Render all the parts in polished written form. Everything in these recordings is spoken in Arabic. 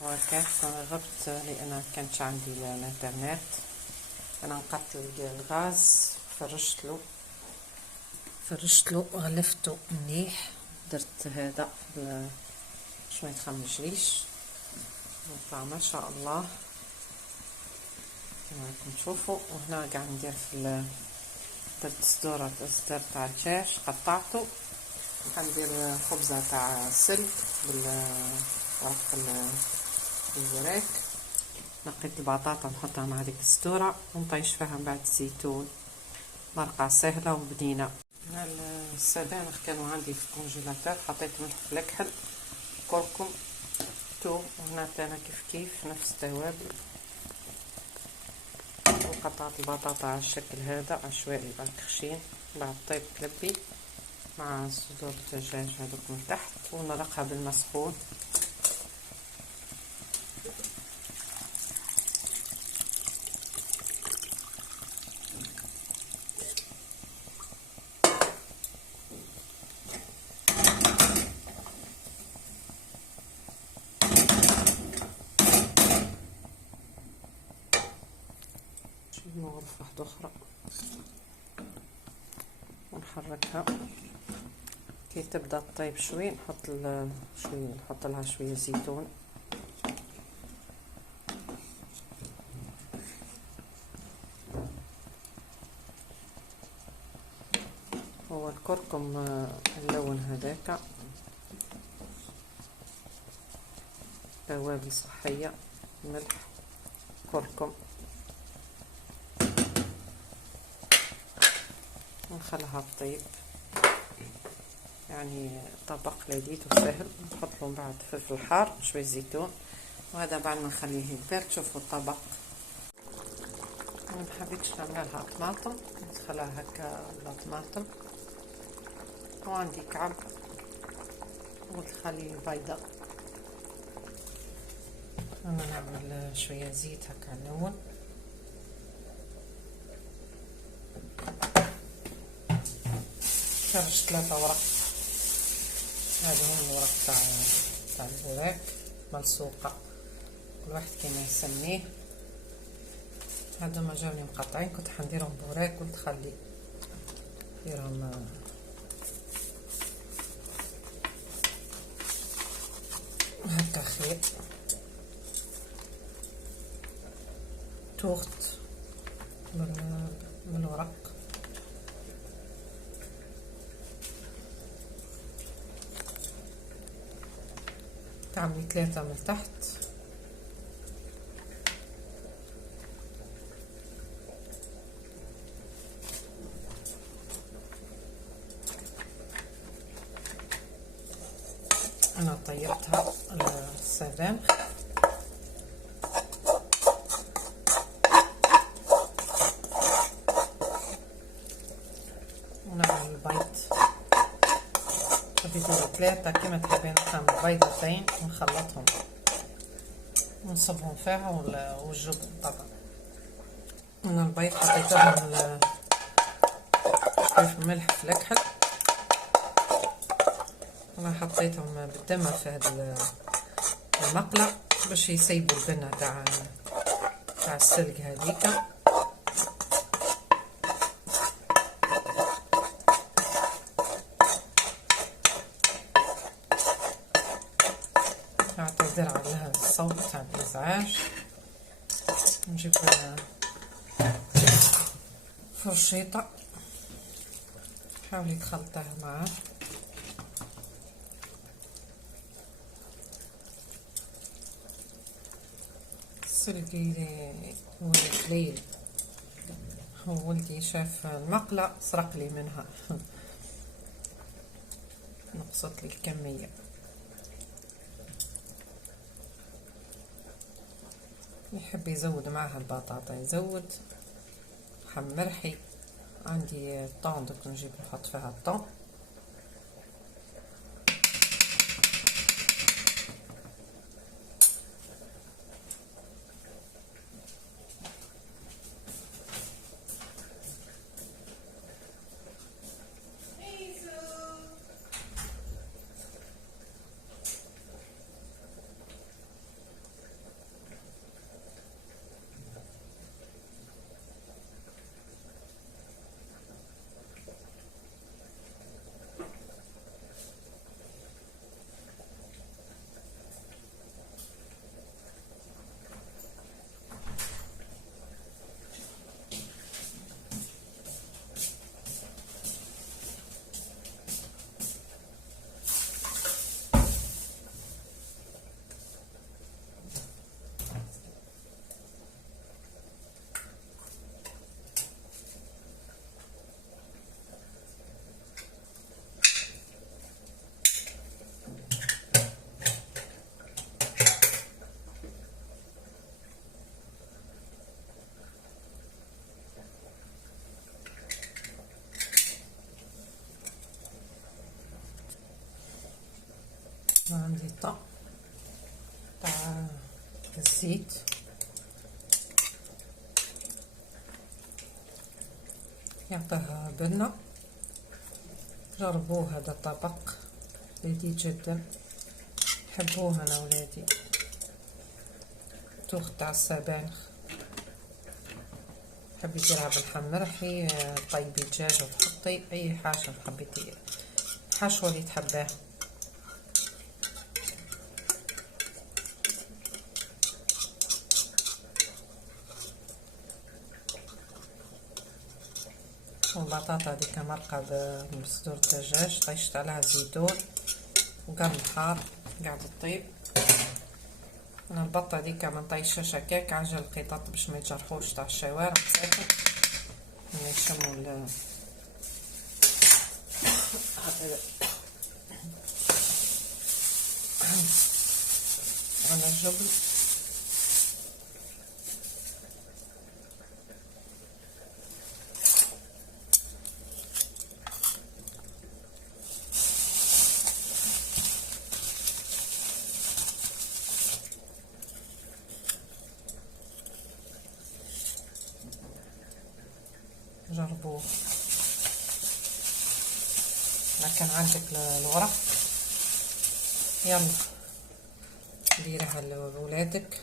وهكاك غبت لان كانش عندي الانترنت. انا نقدت الغاز، فرشتلو غلفته منيح، درت هذا باش ما يتخمجليش. طلع ما شاء الله كما راكم تشوفوا. وهنا قاعد ندير في درت صدورة تاع الدجاج قطعته. غندير خبزة تاع سلق بالورق الوراك. نقيت البطاطا نحطها مع ديك الصدورة ونطيش فيها من بعد الزيتون. مرقة سهلة وبنينة. السبانخ كانوا عندي في الكونجيلاتور، حطيت ملح في الكحل، كركم، توم، وهنا تانا كيف نفس التوابل. وقطعت البطاطا على الشكل هذا عشوائي بعد خشين. بعد طيب تلبي مع صدور الدجاج هذوك من تحت، ونرقها بالماء سخون. نغرف واحدة أخرى ونحركها كي تبدا تطيب شوي. نحط لها شوية زيتون. هو الكركم اللون هذاك، توابل صحية، ملح، كركم. ونخليها تطيب، يعني طبق لذيذ وسهل. نحط له بعد فلفل حار شويه زيتون. وهذا بعد ما نخليه يبرد. شوفوا الطبق. ما حبيتش نعمل لها طماطم، ندخلها هكا بلا طماطم. وعندي كعب والخلي بيضة. انا نعمل شويه زيت هكا نلون. فرشت 3 ورق. هذا هو الورق تاع البوراك ملصوقة، كل واحد كيما يسميه. هادو ما جاوني مقطعين، كنت حنديرهم بوراك، قلت خلي نديرهم هكا خير. توغت بالورق. تعملي 3 من تحت. انا طيبتها السبانخ. ونعمل البيض. حبيت ندير 3 كيما تحبين. نعمل بيضتين ونخلطهم ونصبهم فيها والجبن طبعا. انا البيض حطيتهم شويه ملح في الكحل. انا حطيتهم بالدمى في هذا المقلة باش يسيبوا البنة تاع السلق هذيك. اعتذر على الصوت تاع الازعاج. نجيب فرشيطة، حاولي تخلطيها معاه. السلق هو قليل. هو ولدي شاف المقلة سرق لي منها نقصت لي الكمية. يحب يزود معها البطاطا يزود، حمرحي. عندي الطون دوك نجيب نحط فيها الطون. بسيطة تاع الزيت. يعطيها بنة. جربوه هذا الطبق لذيذ جدا، حبوه انا ولادي. توخ تاع السبانخ، حبي ديرها باللحم مرحي، طيبي دجاج وتحطي اي حاجه حبيتي، حشوه اللي تحباه. والبطاطا هذيك مرقه بصدور الدجاج، طيشت عليها زيتون وقرن حار قاعد تطيب. انا البطه هذيك ما نطيشهاش هكاك عجل القطط باش ما يجرحوش تاع الشوارع ساكن يشموا على الجبن. جربوه. لكن عندك الورق يلا ديرها لولادك،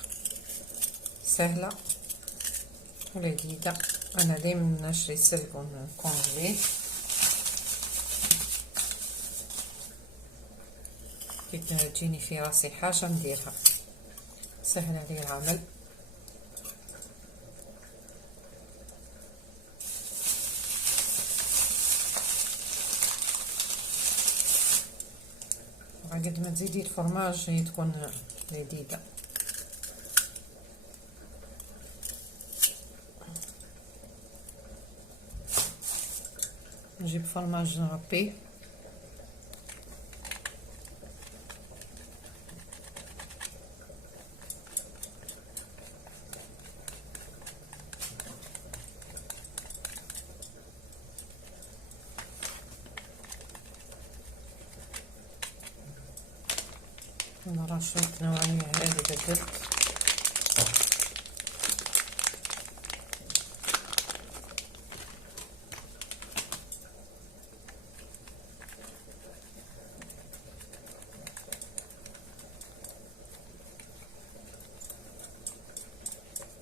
سهلة ولذيذة. انا دايما نشري سلك ونكونجليه كي تجيني في راسي حاجة نديرها، سهلة لي العمل. قد ما تزيدي الفرماج هي تكون لذيذة. نجيب فرماج نربيه، رشة نوعية هذه بدلت.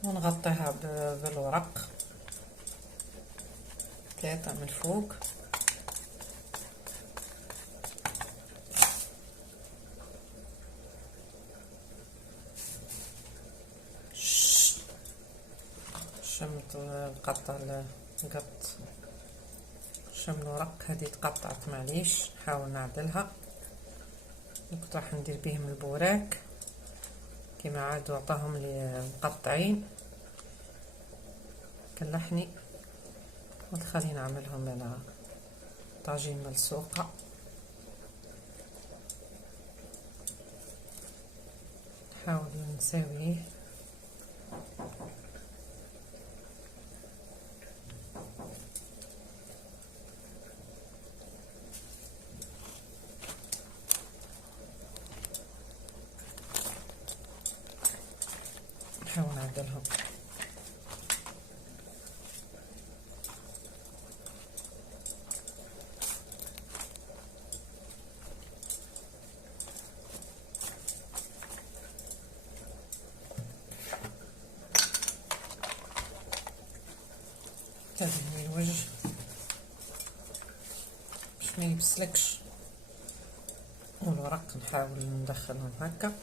ونغطيها بالورق 3 من فوق. شمت القطة القط، شم الورق هذه تقطعت معليش، نحاول نعدلها. كنت راح ندير بهم البوراك كيما عاد عطاهم لي مقطعين كلحني، وتخليني نعملهم انا طاجين ملسوقة. نحاول نسويه نحاول نعدلهم. تدهني الوجه باش ما يبسلكش، والورق نحاول ندخلهم هكا.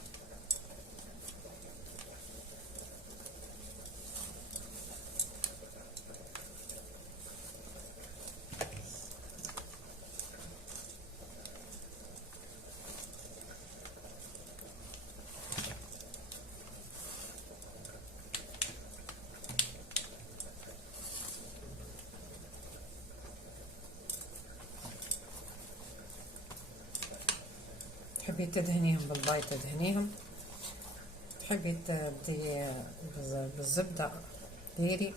تحبي تدهنيهم بالبيض تدهنيهم، تحبي تبدي بالزبدة ديري،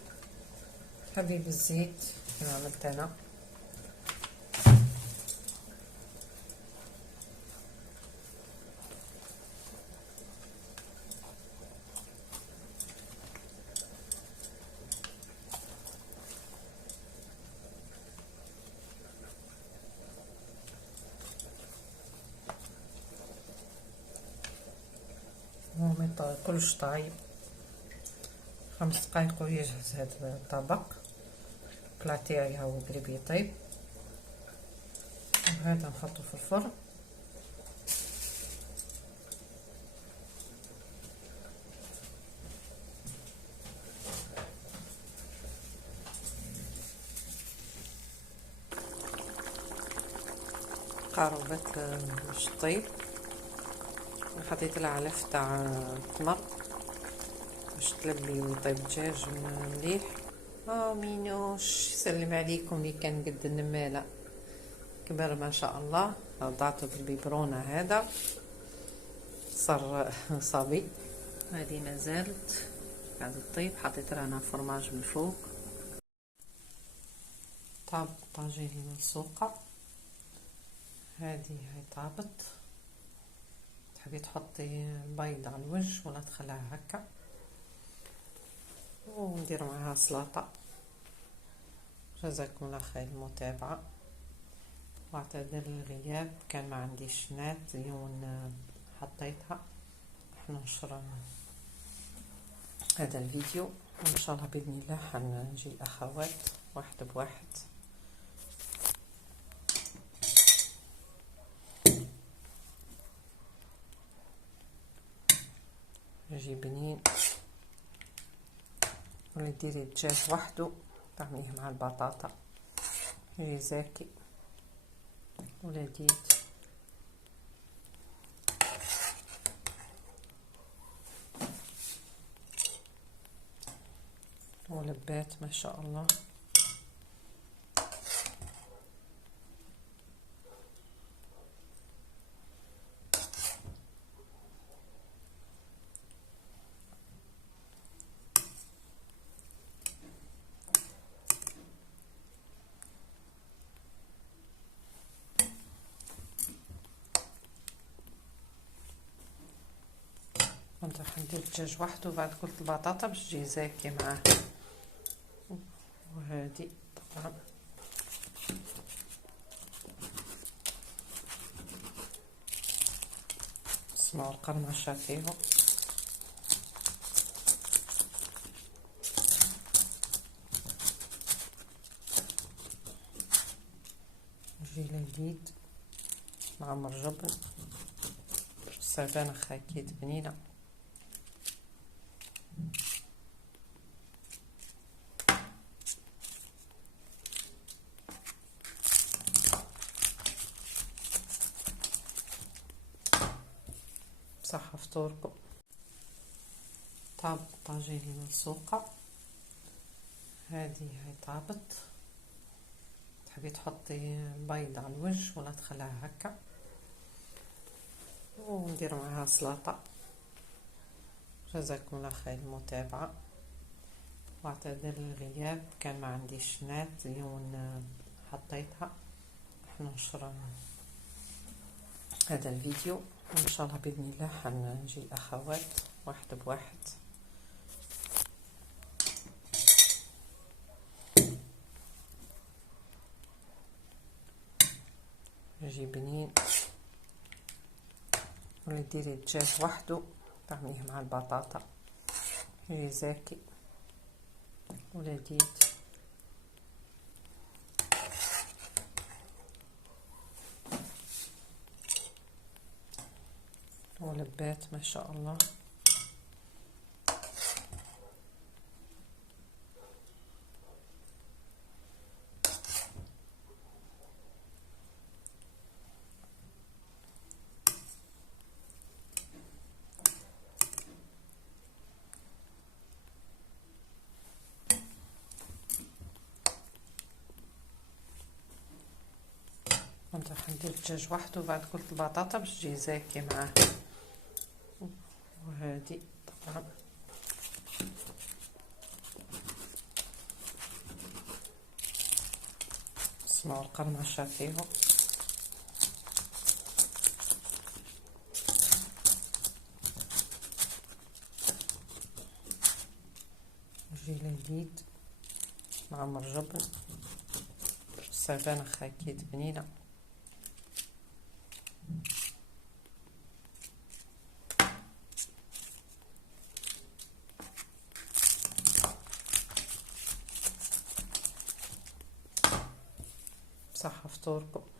تحبي بالزيت كما عملت انا. كلش طايب. 5 دقايق ويجهز هذا الطبق. الكلا تاعي هاو قريب يطيب، وهذا نحطه في الفرن. قاربت باش طيب، حطيت لها علف تاع تمر باش تلبلي ويطيب الدجاج مليح. مينوش، يسلم عليكم اللي كان قد النماله كبر ما شاء الله. وضعته بالبيبرونه، هذا صار صبي. هذه ما زالت قاعده تطيب، حطيت لها انا فرماج من فوق. طاب طاجين مسلوقه، هذه هاي طابت. تحبي تحطي البيض على الوجه ولا تخليها هكا، وندير معها سلطه. جزاكم الله خير المتابعه، واعتذر الغياب، كان ما عنديش نات اليوم حطيتها. راح ننشر هذا الفيديو وان شاء الله باذن الله حنجي الاخوات واحد بواحد. يجي بنين، ولا ديري الدجاج وحده طعميه مع البطاطا يجي زاكي، ولا ديت ولبات ما شاء الله. كنت راح ندير الدجاج وحده، وبعد قلت البطاطا باش تجي زاكي معاه. وهذه طبعا اسمعوا القرمشة فيهم. نجي للديد مع مرجبن سبانخ اكيد بنينه. صحة فطوركم. طاب طاجين مسلوقة، هذه هاي طابت. تحبي تحطي البيض على الوجه ولا تخليها هكا، وندير معها سلطة. جزاكم الله خير المتابعة، واعتذر الغياب، كان ما عنديش نات اليوم حطيتها. راح ننشر هذا الفيديو وان شاء الله باذن الله حنجي الاخوات واحد بواحد. يجي بنين، ولا ديري الدجاج وحده طعميه مع البطاطا يجي زاكي، ولا ديت ولبات ما شاء الله. كنت راح ندير الدجاج وحده، وبعد قلت البطاطا باش تجي زاكي معاه. وهذه طبعا اسمعوا القرمشة فيهم. نجي للديد مع مرجبن سبانخ اكيد بنينه. فطوركم.